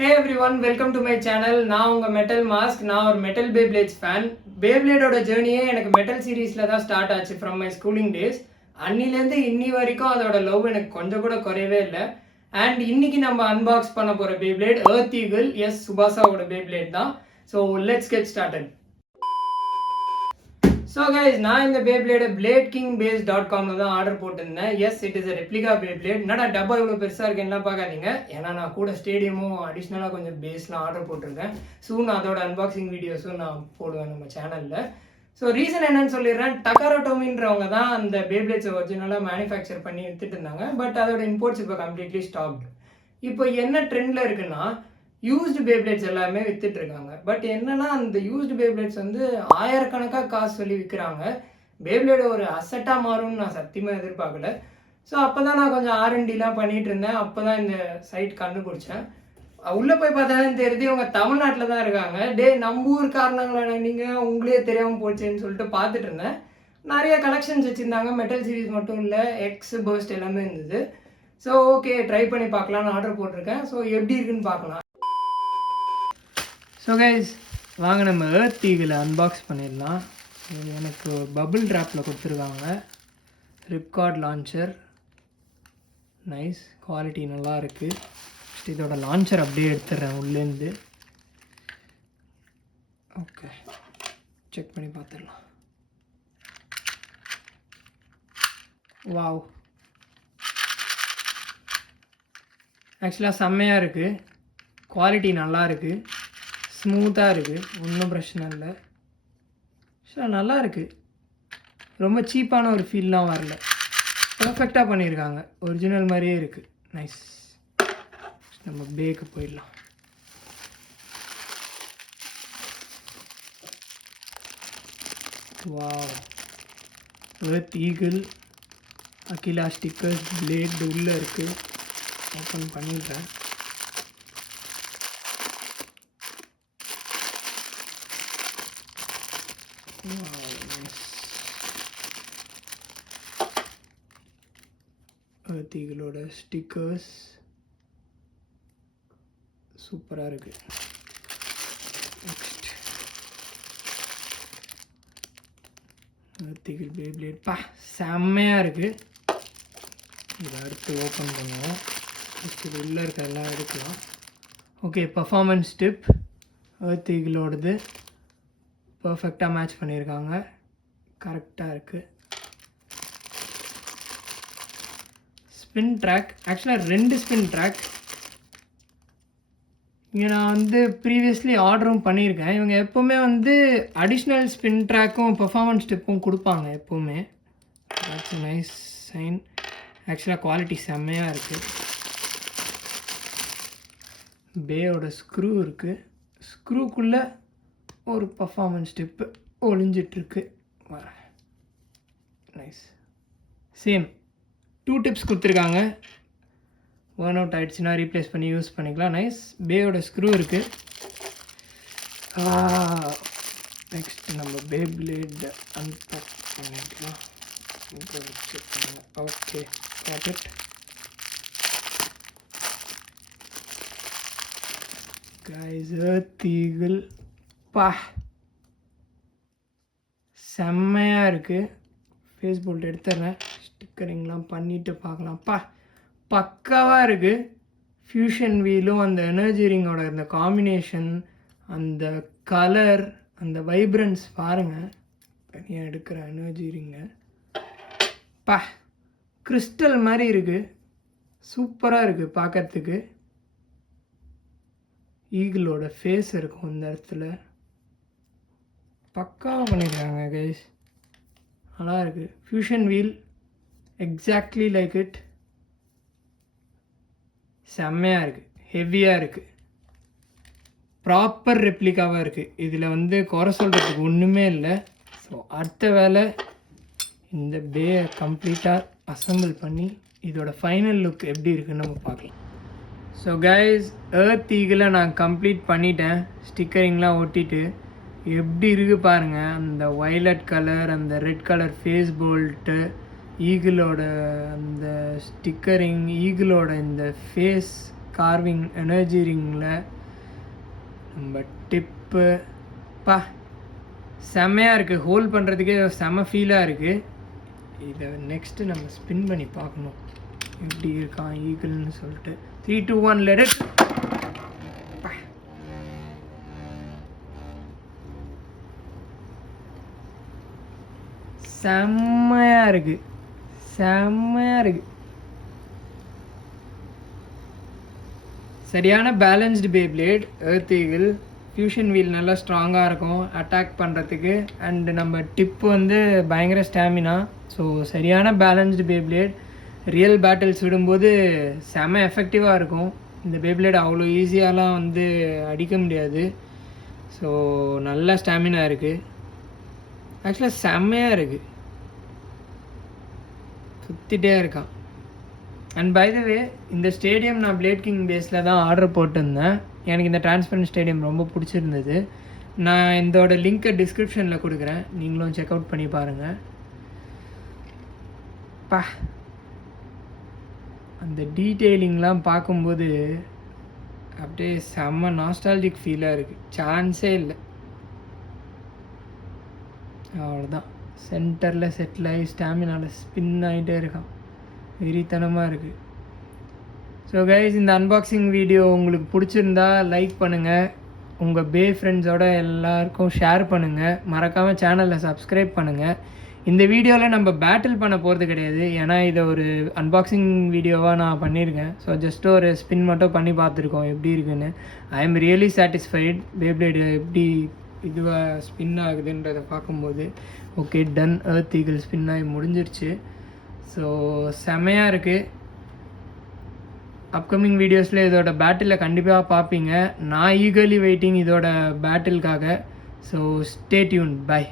Hey everyone, welcome to my channel. நான் உங்க metal mask. நான் ஒரு மெட்டல் பேப்ளேட்ஸ் ஃபேன். பேப்ளேடோட ஜேர்னியே எனக்கு மெட்டல் சீரீஸ்ல தான் ஸ்டார்ட் ஆச்சு ஃப்ரம் மை ஸ்கூலிங் டேஸ். அன்னிலேருந்து இன்னி வரைக்கும் அதோட லவ் எனக்கு கொஞ்சம் கூட குறையவே இல்லை. அண்ட் இன்னைக்கு நம்ம அன்பாக்ஸ் பண்ண போற பேப்ளேட் எர்த் ஈகிள். எஸ், சுபாசாவோட பேப்ளேட் தான். So let's get started. So guys, நான் இந்த பேப்ளேடை bladekingbase.comல தான் ஆர்டர் போட்டிருந்தேன். Yes, it is a replica Beyblade. என்னடா டப்பா இவ்வளோ பெருசாக இருக்குன்னா பார்க்காதீங்க. ஏன்னா நான் கூட ஸ்டேடியமும் அடிஷ்னலாக கொஞ்சம் பேஸ்லாம் ஆர்டர் போட்டிருக்கேன். சூன் அதோட அன்பாக்சிங் வீடியோஸும் நான் போடுவேன் நம்ம சேனலில். ஸோ ரீசன் என்னன்னு சொல்லிடுறேன். டக்காரோட்டோமின்றவங்க தான் அந்த பேப்ளேட்ஸை ஒரிஜினலாக மேனுஃபேக்சர் பண்ணி எடுத்துகிட்டு இருந்தாங்க. பட் அதோட இம்போர்ட்ஸ் இப்போ கம்ப்ளீட்லி ஸ்டாப்டு. இப்போ என்ன ட்ரெண்டில் இருக்குன்னா, யூஸ்டு பேப்ளேட்ஸ் எல்லாமே வித்துட்டு இருக்காங்க. பட் என்னன்னா, அந்த யூஸ்டு பேப்ளேட்ஸ் வந்து ஆயிரக்கணக்காக காசு சொல்லி விற்கிறாங்க. பேப்ளேட் ஒரு அசட்டாக மாறும்னு நான் சத்தியமாக எதிர்பார்க்கல. ஸோ அப்போ தான் நான் கொஞ்சம் R&Dலாம் பண்ணிகிட்டு இருந்தேன். அப்போ தான் இந்த சைட் கண்டுபிடிச்சேன். உள்ளே போய் பார்த்தாலும் தெரியுது இவங்க தமிழ்நாட்டில் தான் இருக்காங்க. நம்ம ஊர் காரணங்களா நீங்கள் உங்களே தெரியாமல் போச்சேன்னு சொல்லிட்டு பார்த்துட்டு இருந்தேன். நிறைய கலெக்ஷன்ஸ் வச்சுருந்தாங்க. மெட்டல் சீரீஸ் மட்டும் இல்லை, எக்ஸ் பர்ஸ்ட் எல்லாமே இருந்தது. ஸோ ஓகே, ட்ரை பண்ணி பார்க்கலான்னு ஆர்டர் போட்டிருக்கேன். ஸோ எப்படி இருக்குன்னு பார்க்கலாம். ஸோ கைஸ், வாங்க நம்ம எர்த் ஈகிளை அன்பாக்ஸ் பண்ணிடலாம். இது எனக்கு பபுள் ட்ராப்பில் கொடுத்துருக்காங்க. ரிப்கார்ட் லான்ச்சர், நைஸ் குவாலிட்டி நல்லா இருக்குது. இதோட லான்ச்சர் அப்படியே எடுத்துடுறேன் உள்ளேருந்து. ஓகே, செக் பண்ணி பார்த்துடலாம். வாவ், ஆக்சுவலாக செம்மையாக இருக்குது. குவாலிட்டி நல்லா இருக்குது, ஸ்மூத்தாக இருக்குது, ஒன்றும் பிரச்சனை இல்லை. ஆக்சுவலாக நல்லா இருக்குது. ரொம்ப சீப்பான ஒரு ஃபீல்லாம் வரல. பர்ஃபெக்டாக பண்ணியிருக்காங்க. ஒரிஜினல் மாதிரியே இருக்குது. நைஸ். நம்ம பேக்கு போயிடலாம். Wow, earth eagle, Aquila stickers, blade உள்ளே இருக்குது. ஓப்பன் பண்ணிடுறேன். எர்த் ஈகிளோட ஸ்டிக்கர்ஸ் சூப்பராக இருக்குது. Next earth eagle beyblade. செம்மையாக இருக்குது. இதை அடுத்து ஓப்பன் பண்ணுவோம். இது உள்ளே இருக்கிறதெல்லாம் எடுக்கலாம். ஓகே, பர்ஃபார்மன்ஸ் டிப் எர்த் ஈகிளோடது பர்ஃபெக்டாக மேட்ச் பண்ணியிருக்காங்க. கரெக்டாக இருக்குது. ஸ்பின் ட்ராக், ஆக்சுவலாக 2 ஸ்பின் ட்ராக். இங்கே நான் வந்து ப்ரீவியஸ்லி ஆர்டரும் பண்ணியிருக்கேன். இவங்க எப்போவுமே வந்து அடிஷ்னல் ஸ்பின் ட்ராக்கும் பர்ஃபார்மன்ஸ் டிப்பும் கொடுப்பாங்க எப்போவுமே. Nice sign. ஆக்சுவலாக குவாலிட்டி செம்மையாக இருக்குது. பேயோட ஸ்க்ரூ இருக்குது. ஸ்க்ரூக்குள்ளே ஒரு பர்ஃபார்மன்ஸ் டிப்பு ஒளிஞ்சிட்ருக்கு. நைஸ். சேம் 2 டிப்ஸ் கொடுத்துருக்காங்க. ஒர்ன் அவுட் ஆகிடுச்சுன்னா ரீப்ளேஸ் பண்ணி யூஸ் பண்ணிக்கலாம். நைஸ். பேயோட ஸ்க்ரூ இருக்குது. நெக்ஸ்ட் நம்ம பேப்ளேட் அன்பேக் பண்ணிக்கலாம். Okay, got. Guys, Earth Eagle செம்மையாக இருக்குது. ஃபேஸ் போல்ட் எடுத்துடுறேன். ஸ்டிக்கரிங்லாம் பண்ணிவிட்டு பார்க்கலாம். பக்காவாக இருக்குது. ஃபியூஷன் வீலும் அந்த எனர்ஜி ரிங்கோட அந்த காம்பினேஷன், அந்த கலர், அந்த வைப்ரன்ஸ் பாருங்கள். தனியாக எடுக்கிற எனர்ஜி ரிங்கை கிறிஸ்டல் மாதிரி இருக்குது. சூப்பராக இருக்குது பார்க்கறதுக்கு. ஈகிளோட ஃபேஸ் இருக்கும் இந்த இடத்துல. பக்காவாக பண்ணியிருக்காங்க கைஸ். நல்லா இருக்குது. Fusion wheel exactly like it. செம்மையாக இருக்குது. ஹெவியாக இருக்குது. ப்ராப்பர் ரெப்ளிகாவாக இருக்குது. இதில் வந்து குறை சொல்கிறதுக்கு ஒன்றுமே இல்லை. ஸோ அடுத்த வேலை இந்த பேயை கம்ப்ளீட்டாக அசம்பிள் பண்ணி இதோட ஃபைனல் லுக் எப்படி இருக்குன்னு நம்ம பார்க்கலாம். ஸோ கைஸ், எர்த் ஈகிளை நான் கம்ப்ளீட் பண்ணிட்டேன். ஸ்டிக்கரிங்லாம் ஒட்டிட்டு எப்படி இருக்குது பாருங்கள். அந்த வயலட் கலர், அந்த ரெட் கலர் ஃபேஸ் போல்ட்டு, ஈகிளோட அந்த ஸ்டிக்கரிங், ஈகிளோட இந்த ஃபேஸ் கார்விங் எனர்ஜி ரிங்கில் நம்ம டிப்பு செம்மையாக இருக்குது. ஹோல்ட் பண்ணுறதுக்கே செம்ம ஃபீலாக இருக்குது. இதை நெக்ஸ்ட்டு நம்ம ஸ்பின் பண்ணி பார்க்கணும் எப்படி இருக்கான் ஈகிள்னு சொல்லிட்டு. 3 2 1 let it. செம்மையாக இருக்குது, செம்மையாக இருக்குது. சரியான balanced beyblade. Earth eagle fusion wheel நல்லா ஸ்ட்ராங்காக இருக்கும் அட்டாக் பண்ணுறதுக்கு. அண்டு நம்ம டிப்பு வந்து பயங்கர ஸ்டாமினா. ஸோ சரியான பேலன்ஸ்டு பேப்ளேட். ரியல் பேட்டில்ஸ் விடும்போது செம எஃபெக்டிவாக இருக்கும். இந்த பேப்ளேட் அவ்வளோ ஈஸியாலாம் வந்து அடிக்க முடியாது. ஸோ நல்ல ஸ்டாமினா இருக்குது. ஆக்சுவலாக செம்மையாக இருக்குது, சுற்றிட்டே இருக்கான். அண்ட் பை த வே இந்த ஸ்டேடியம் நான் பிளேட் கிங் பேஸில் தான் ஆர்டர் போட்டிருந்தேன். எனக்கு இந்த டிரான்ஸ்பரண்ட் ஸ்டேடியம் ரொம்ப பிடிச்சிருந்தது. நான் இதோட லிங்க்கை டிஸ்கிரிப்ஷனில் கொடுக்குறேன், நீங்களும் செக் அவுட் பண்ணி பாருங்கள். அந்த டீட்டெயிலிங்லாம் பார்க்கும்போது அப்படியே செம்ம நாஸ்டாலஜிக் ஃபீலாக இருக்குது. சான்ஸே இல்லை. அவ்வளோதான், சென்டரில் செட்டில் ஆகி ஸ்டாமினாவில் ஸ்பின் ஆகிட்டே இருக்கான். வெறித்தனமாக இருக்குது. ஸோ கைஸ், இந்த அன்பாக்சிங் வீடியோ உங்களுக்கு பிடிச்சிருந்தா லைக் பண்ணுங்கள், உங்கள் பே ஃப்ரெண்ட்ஸோட எல்லாருக்கும் ஷேர் பண்ணுங்கள், மறக்காமல் சேனலில் சப்ஸ்கிரைப் பண்ணுங்கள். இந்த வீடியோவில் நம்ம பேட்டில் பண்ண போகிறது கிடையாது, ஏன்னா இதை ஒரு அன்பாக்சிங் வீடியோவாக நான் பண்ணியிருக்கேன். ஸோ ஜஸ்ட்டு ஒரு ஸ்பின் மட்டும் பண்ணி பார்த்துருக்கோம் எப்படி இருக்குன்னு. I am really satisfied. பேப்ளேடு எப்படி இதுவாக ஸ்பின் ஆகுதுன்றதை பார்க்கும்போது. Okay done. Earth eagle spin ஆகி முடிஞ்சிருச்சு. ஸோ செமையாக இருக்குது. அப்கமிங் வீடியோஸில் இதோட பேட்டில் கண்டிப்பாக பார்ப்பீங்க. நான் ஈகர்லி வெயிட்டிங் இதோட பேட்டிலுக்காக. So stay tune. பை.